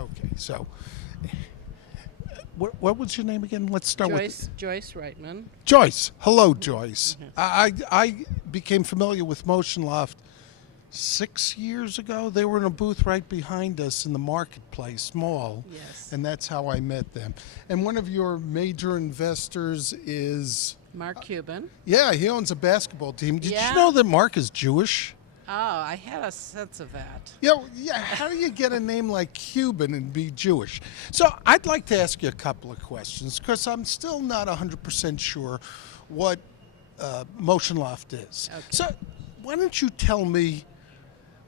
Okay, so what was your name again? Let's start Joyce Reitman. Joyce. Hello, Joyce. I became familiar with MotionLoft 6 years ago. They were in a booth right behind us in the Marketplace Mall. Yes. And that's how I met them. And one of your major investors is, Mark Cuban. yeah, he owns a basketball team. Did Yeah. you know that Mark is Jewish? Oh, I had a sense of that. Yeah, how do you get a name like Cuban and be Jewish? So I'd like to ask you a couple of questions because I'm still not 100% sure what MotionLoft is. Okay. So why don't you tell me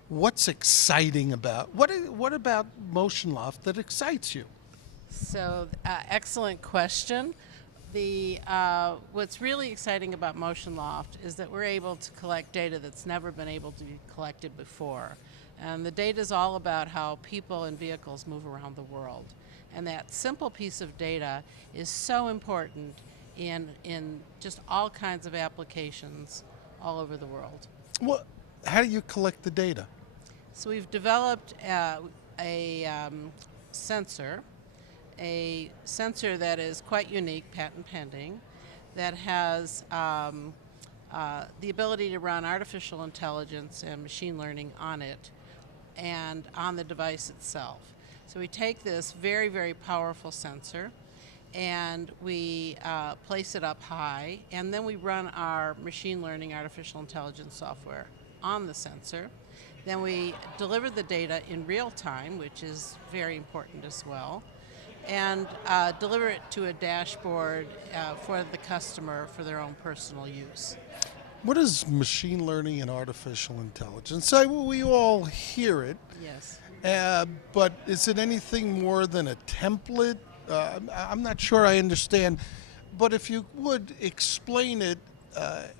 what's exciting about, what about MotionLoft that excites you? So, excellent question. The what's really exciting about MotionLoft is that we're able to collect data that's never been able to be collected before, and the data is all about how people and vehicles move around the world. And that simple piece of data is so important in just all kinds of applications all over the world. What, how do you collect the data? So we've developed a sensor, a sensor that is quite unique, patent pending, that has the ability to run artificial intelligence and machine learning on it and on the device itself. So we take this very, very powerful sensor and we place it up high, and then we run our machine learning artificial intelligence software on the sensor. Then we deliver the data in real time, which is very important as well, and deliver it to a dashboard for the customer for their own personal use. What is machine learning and artificial intelligence? We all hear it, Yes. but is it anything more than a template? I'm not sure I understand, but if you would explain it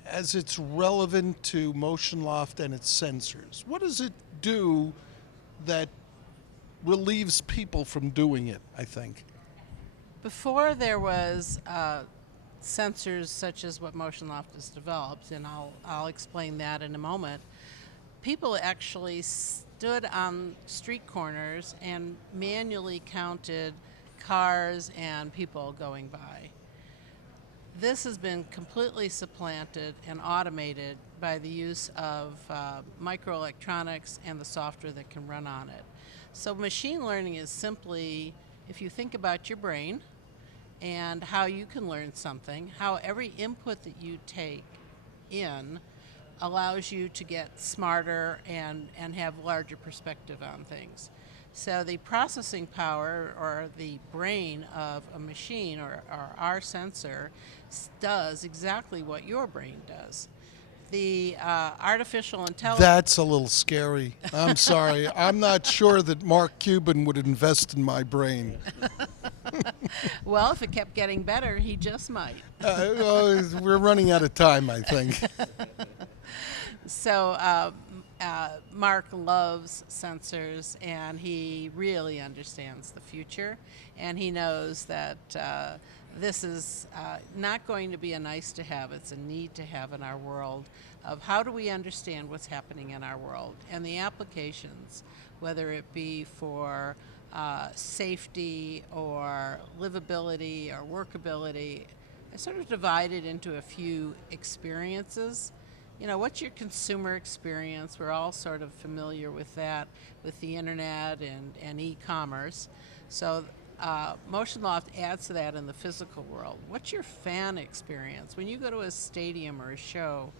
as it's relevant to MotionLoft and its sensors. What does it do that relieves people from doing it, I think? Before there was sensors such as what MotionLoft has developed, and I'll explain that in a moment, people actually stood on street corners and manually counted cars and people going by. This has been completely supplanted and automated by the use of microelectronics and the software that can run on it. So machine learning is simply, if you think about your brain and how you can learn something, how every input that you take in allows you to get smarter and have larger perspective on things. So the processing power or the brain of a machine or our sensor does exactly what your brain does. The artificial intelligence... That's a little scary. I'm sorry. I'm not sure that Mark Cuban would invest in my brain. Well, if it kept getting better, he just might. We're running out of time, I think. So Mark loves sensors, and he really understands the future, and he knows that this is not going to be a nice to have, it's a need to have in our world of how do we understand what's happening in our world, and the applications, whether it be for safety or livability or workability, I sort of divided into a few experiences. You know, what's your consumer experience? We're all sort of familiar with that, with the internet and e-commerce. So MotionLoft adds to that in the physical world. What's your fan experience? When you go to a stadium or a show,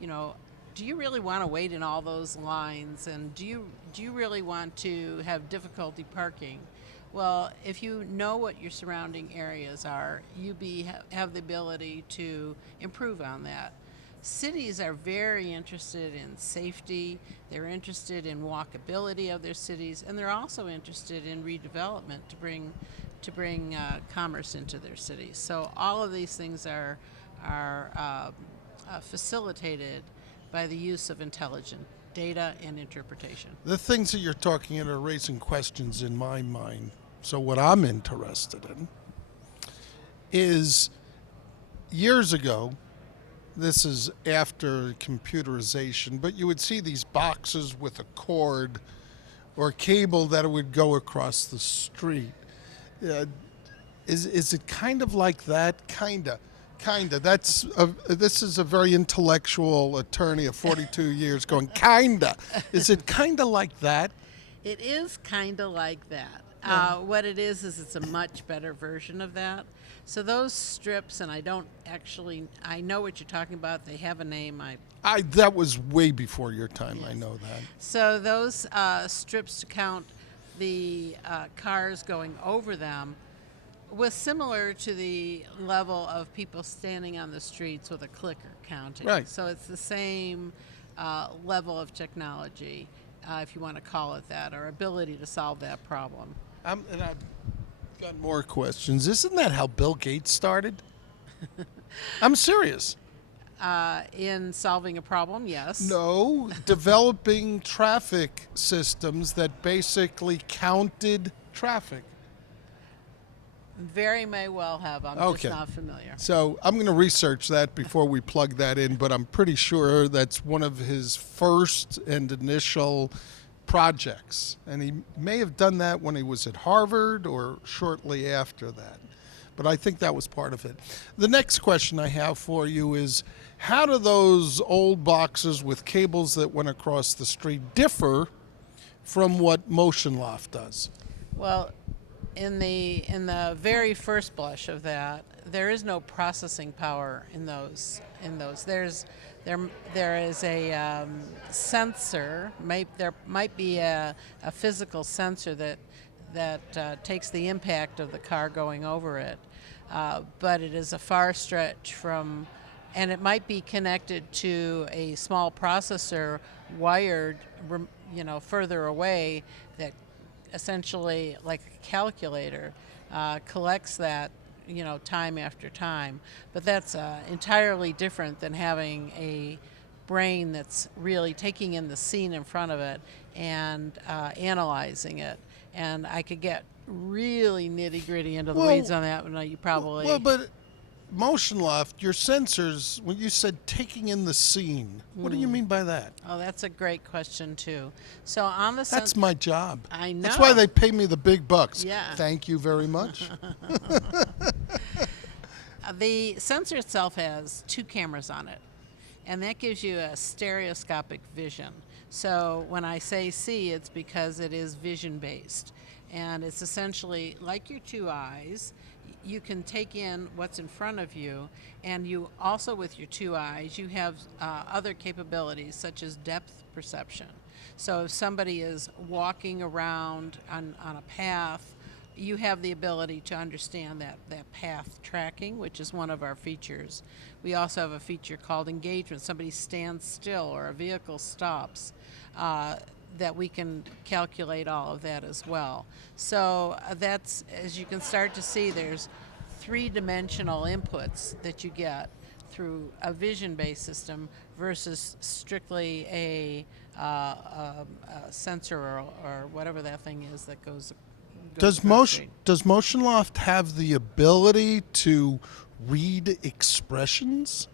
you know, do you really want to wait in all those lines? And do you really want to have difficulty parking? Well, if you know what your surrounding areas are, you have the ability to improve on that. Cities are very interested in safety, they're interested in walkability of their cities, and they're also interested in redevelopment to bring commerce into their cities. So all of these things are facilitated by the use of intelligent data and interpretation. The things that you're talking about are raising questions in my mind. So what I'm interested in is years ago, this is after computerization, but you would see these boxes with a cord or cable that would go across the street. Uh, is it kind of like that? Kinda. This is a very intellectual attorney of 42 years going, kinda. Is it kinda like that? It is kind of like that. What it is it's a much better version of that. So those strips, and I know what you're talking about. They have a name. That was way before your time. I know that. So those strips to count the cars going over them was similar to the level of people standing on the streets with a clicker counting. Right. So it's the same level of technology, if you want to call it that, or ability to solve that problem. And I've got more questions. Isn't that how Bill Gates started? I'm serious. In solving a problem, yes. No, developing traffic systems that basically counted traffic. Very may well have. I'm Okay. just not familiar. So I'm going to research that before we plug that in, but I'm pretty sure that's one of his first and initial projects. And he may have done that when he was at Harvard or shortly after that. But I think that was part of it. The next question I have for you is, how do those old boxes with cables that went across the street differ from what MotionLoft does? Well, in the very first blush of that, there is no processing power in those. There is a sensor. There might be a physical sensor that takes the impact of the car going over it, but it is a far stretch from, and it might be connected to a small processor wired, further away, that essentially, like a calculator, collects that, time after time. But that's entirely different than having a brain that's really taking in the scene in front of it and analyzing it. And I could get really nitty gritty into the weeds on that, but you probably. Well, but MotionLoft, your sensors, when you said taking in the scene, what do you mean by that? Oh, that's a great question too. So on the That's my job. I know. That's why they pay me the big bucks. Yeah. Thank you very much. The sensor itself has 2 cameras on it, and that gives you a stereoscopic vision. So when I say see, it's because it is vision based, and it's essentially like your 2 eyes. You can take in what's in front of you, and you also, with your 2 eyes, you have other capabilities such as depth perception. So if somebody is walking around on a path, you have the ability to understand that path tracking, which is one of our features. We also have a feature called engagement. Somebody stands still or a vehicle stops, that we can calculate all of that as well. So that's, as you can start to see, there's 3-dimensional inputs that you get through a vision-based system versus strictly a sensor or whatever that thing is that goes. Does MotionLoft have the ability to read expressions?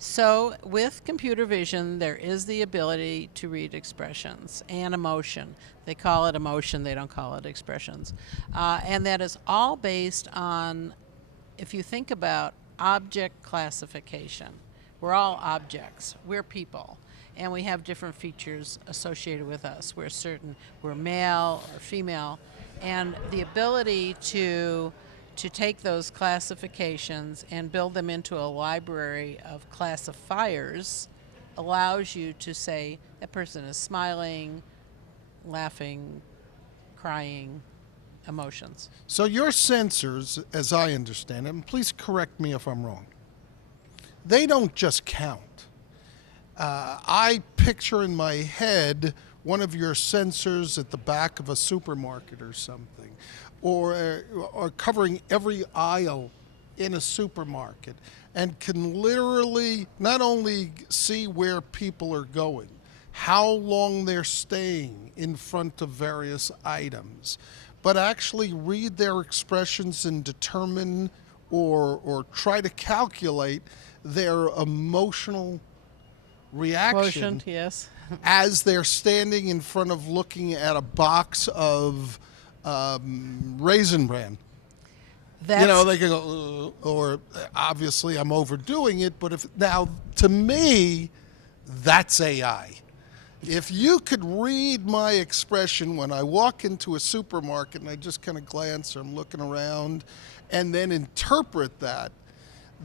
So with computer vision, there is the ability to read expressions and emotion. They call it emotion, they don't call it expressions. And that is all based on, if you think about object classification, we're all objects, we're people, and we have different features associated with us. We're male or female, and the ability to take those classifications and build them into a library of classifiers allows you to say that person is smiling, laughing, crying, emotions. So your sensors, as I understand it, and please correct me if I'm wrong, they don't just count. I picture in my head one of your sensors at the back of a supermarket or something, or covering every aisle in a supermarket, and can literally not only see where people are going, how long they're staying in front of various items, but actually read their expressions and determine or try to calculate their emotional reaction Quotient, yes. as they're standing in front of looking at a box of Raisin Bran. That's, You know, they can go, or obviously I'm overdoing it, but if now to me, that's AI. If you could read my expression when I walk into a supermarket and I just kind of glance or I'm looking around and then interpret that,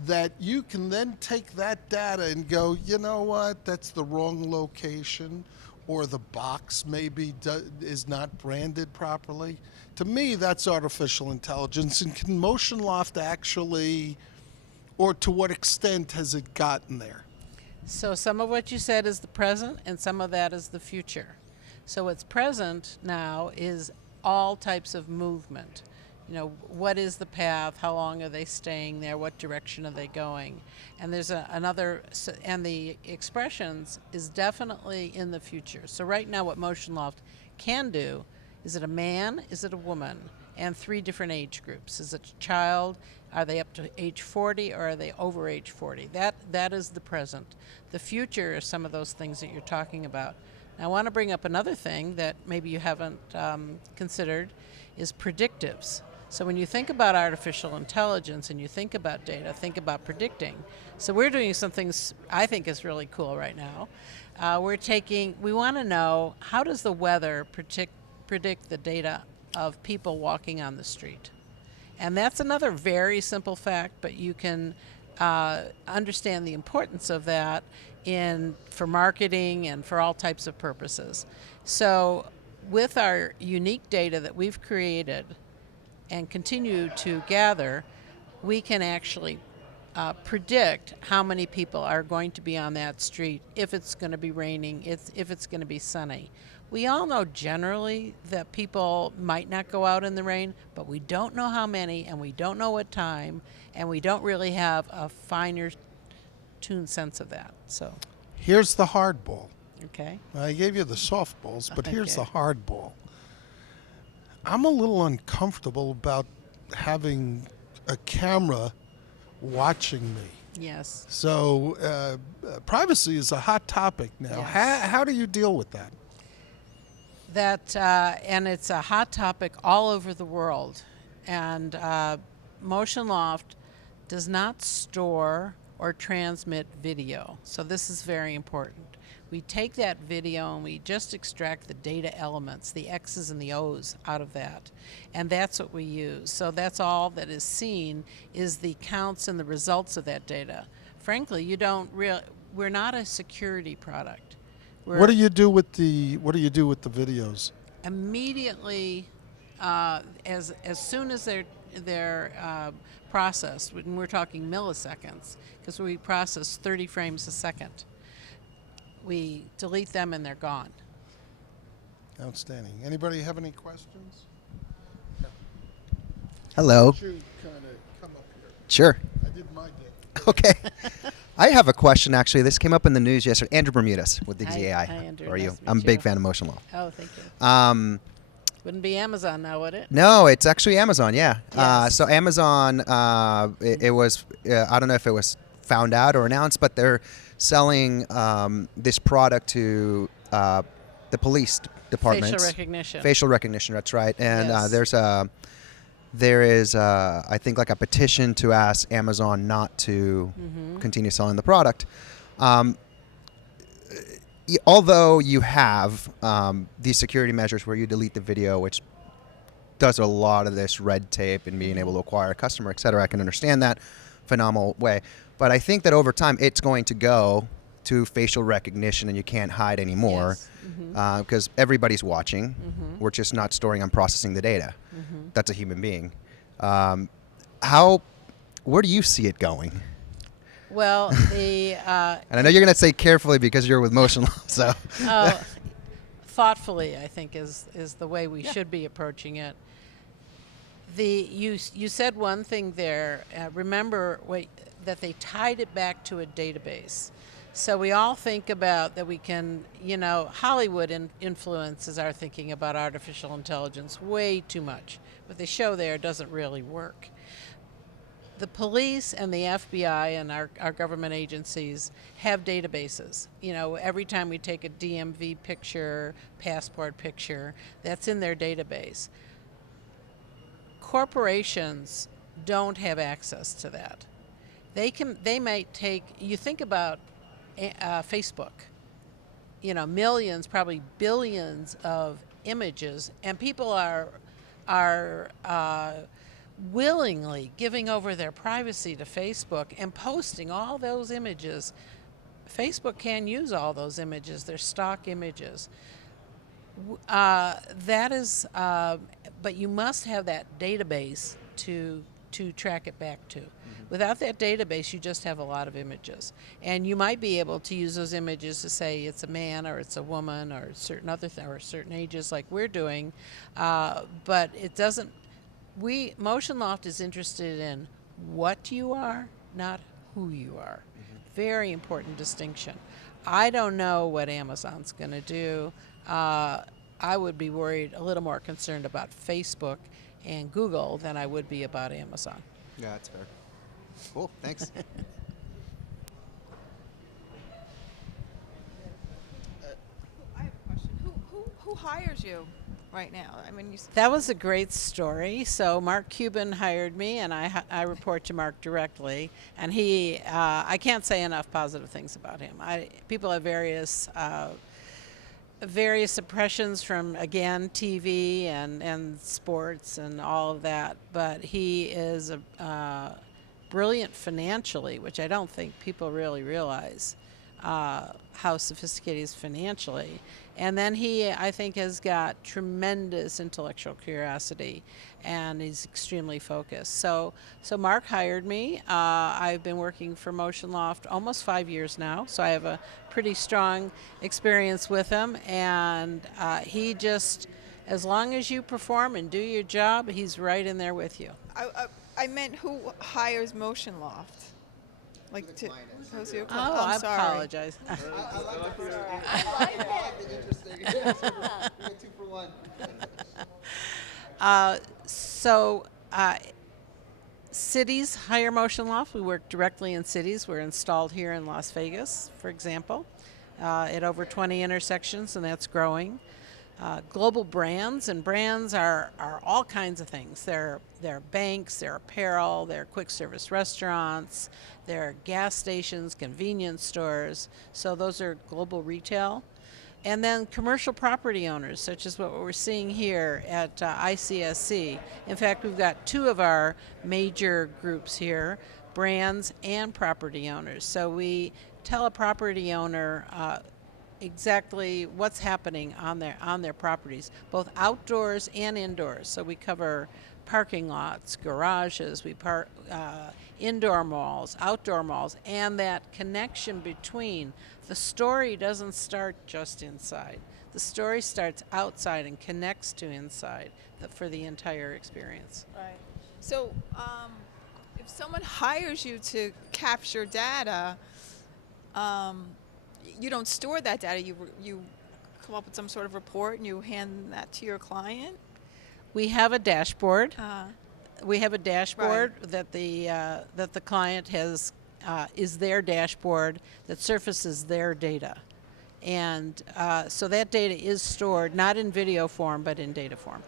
that you can then take that data and go, you know what, that's the wrong location, or the box maybe is not branded properly. To me, that's artificial intelligence. And can MotionLoft actually, or to what extent has it gotten there? so some of what you said is the present, and some of that is the future. So what's present now is all types of movement. You know, what is the path? How long are they staying there? What direction are they going? And there's and the expressions is definitely in the future. So right now what MotionLoft can do, is it a man, is it a woman? And 3 different age groups. Is it a child? Are they up to age 40 or are they over age 40? That is the present. The future are some of those things that you're talking about. Now I want to bring up another thing that maybe you haven't considered is predictives. So when you think about artificial intelligence and you think about data, think about predicting. So we're doing some things I think is really cool right now. We want to know, how does the weather predict the data of people walking on the street? And that's another very simple fact, but you can understand the importance of that for marketing and for all types of purposes. So with our unique data that we've created and continue to gather, we can actually predict how many people are going to be on that street, if it's going to be raining, if it's going to be sunny. We all know generally that people might not go out in the rain, but we don't know how many, and we don't know what time, and we don't really have a finer tuned sense of that. So, Here's the hardball. okay. I gave you the softballs, but here's Okay. the hardball. I'm a little uncomfortable about having a camera watching me. Yes. So privacy is a hot topic now. Yes. How do you deal with that? And it's a hot topic all over the world. And MotionLoft does not store or transmit video. So this is very important. We take that video and we just extract the data elements, the X's and the O's out of that. And that's what we use. So that's all that is seen is the counts and the results of that data. Frankly, we're not a security product. What do you do with the videos? Immediately, as soon as they're processed, and we're talking milliseconds, because we process 30 frames a second, we delete them and they're gone. Outstanding. Anybody have any questions? Hello. You kind of come up here. Sure. I did my bit. Okay. I have a question, actually. This came up in the news yesterday. Andrew Bermudez with Diggs Hi, AI. Andrew. How are you? Nice to meet I'm a big you. fan of MotionLoft. Oh, thank you. Um, Wouldn't be Amazon now, would it? no, it's actually Amazon, yeah. Yes. So Amazon, it was, I don't know if it was found out or announced, but they're selling this product to the police departments. Facial recognition. Facial recognition, that's right. And Yes. there is, I think, like a petition to ask Amazon not to continue selling the product. Although you have these security measures where you delete the video, which does a lot of this red tape and being able to acquire a customer, et cetera, I can understand that phenomenal way. But I think that over time it's going to go to facial recognition and you can't hide anymore Yes. because everybody's watching. We're just not storing and processing the data. That's a human being. Where do you see it going? Well, And I know you're going to say carefully because you're with MotionLoft, so. thoughtfully, I think, is the way we should be approaching it. You said one thing there. Remember that they tied it back to a database. So we all think about that we can, Hollywood influences our thinking about artificial intelligence way too much. What they show there doesn't really work. the police and the FBI and our government agencies have databases. You know, every time we take a DMV picture, passport picture, that's in their database. Corporations don't have access to that. They might take, you think about Facebook, you know, millions, probably billions of images, and people are willingly giving over their privacy to Facebook and posting all those images. Facebook can use all those images; they're stock images. That is, but you must have that database to track it back to. Without that database, you just have a lot of images, and you might be able to use those images to say it's a man or it's a woman or certain other or certain ages, like we're doing, but it doesn't. MotionLoft is interested in what you are, not who you are. Very important distinction. I don't know what Amazon's going to do. I would be worried, a little more concerned about Facebook and Google than I would be about Amazon. Yeah, that's fair. Cool. Thanks. I have a question. Who hires you right now? I mean, That was a great story. So Mark Cuban hired me, and I report to Mark directly. And he, I can't say enough positive things about him. People have various impressions from, again, TV and sports and all of that. But he is brilliant financially, which I don't think people really realize how sophisticated he is financially. And then he, I think, has got tremendous intellectual curiosity, and he's extremely focused. So Mark hired me. I've been working for MotionLoft almost 5 years now, so I have a pretty strong experience with him. And he just, as long as you perform and do your job, he's right in there with you. I meant who hires MotionLoft? Like to who's your Oh, I'm I sorry. apologize. So cities hire MotionLoft. We work directly in cities. We're installed here in Las Vegas, for example, at over 20 intersections, and that's growing. Global brands, and brands are all kinds of things. They're banks, they're apparel, they're quick service restaurants, they're gas stations, convenience stores. So those are global retail. And then commercial property owners, such as what we're seeing here at ICSC. In fact, we've got two of our major groups here, brands and property owners. So we tell a property owner exactly what's happening on their properties, both outdoors and indoors. So we cover parking lots, garages, indoor malls, outdoor malls, and that connection between. The story doesn't start just inside. The story starts outside and connects to inside for the entire experience. Right. So if someone hires you to capture data, you don't store that data. You come up with some sort of report and you hand that to your client. We have a dashboard. We have a dashboard Right. that the client has is their dashboard that surfaces their data, and so that data is stored not in video form but in data form.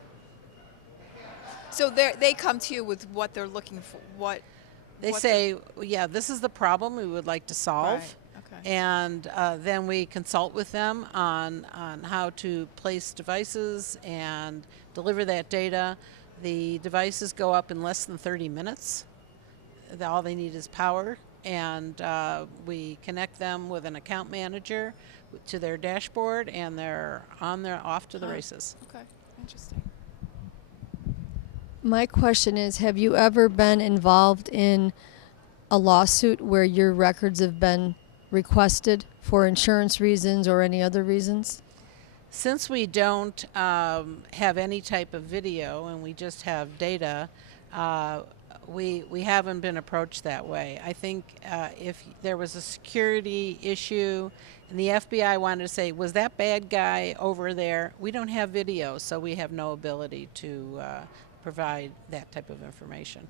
So they come to you with what they're looking for. They say, yeah, this is the problem we would like to solve. Right. Okay. And then we consult with them on how to place devices and deliver that data. The devices go up in less than 30 minutes. All they need is power, and we connect them with an account manager to their dashboard, and they're off to the races. Okay. Interesting. My question is, have you ever been involved in a lawsuit where your records have been requested for insurance reasons or any other reasons? Since we don't have any type of video and we just have data, we haven't been approached that way. I think if there was a security issue and the FBI wanted to say, was that bad guy over there? We don't have video, so we have no ability to provide that type of information.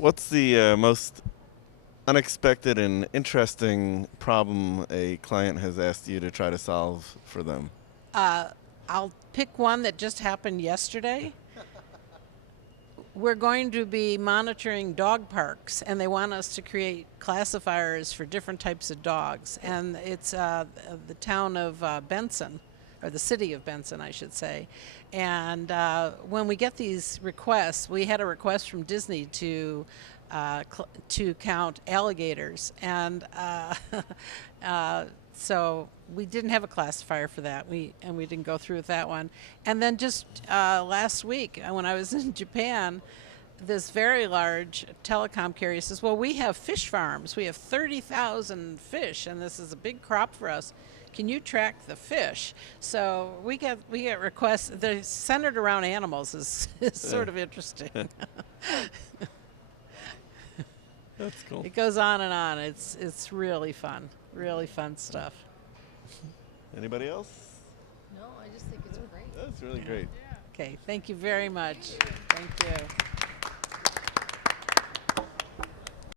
What's the most unexpected and interesting problem a client has asked you to try to solve for them? I'll pick one that just happened yesterday. We're going to be monitoring dog parks, and they want us to create classifiers for different types of dogs. And it's the town of Benson, or the city of Benson, I should say. And when we get these requests, we had a request from Disney to count alligators, and so we didn't have a classifier for that. We didn't go through with that one. And then just last week, when I was in Japan, this very large telecom carrier says, "Well, we have fish farms. We have 30,000 fish, and this is a big crop for us. Can you track the fish?" So we get requests. They're centered around animals. Is sort of interesting. That's cool. It goes on and on. It's really fun. Really fun stuff. Anybody else? No, I just think it's great. That's really great. Okay, thank you very much. Thank you.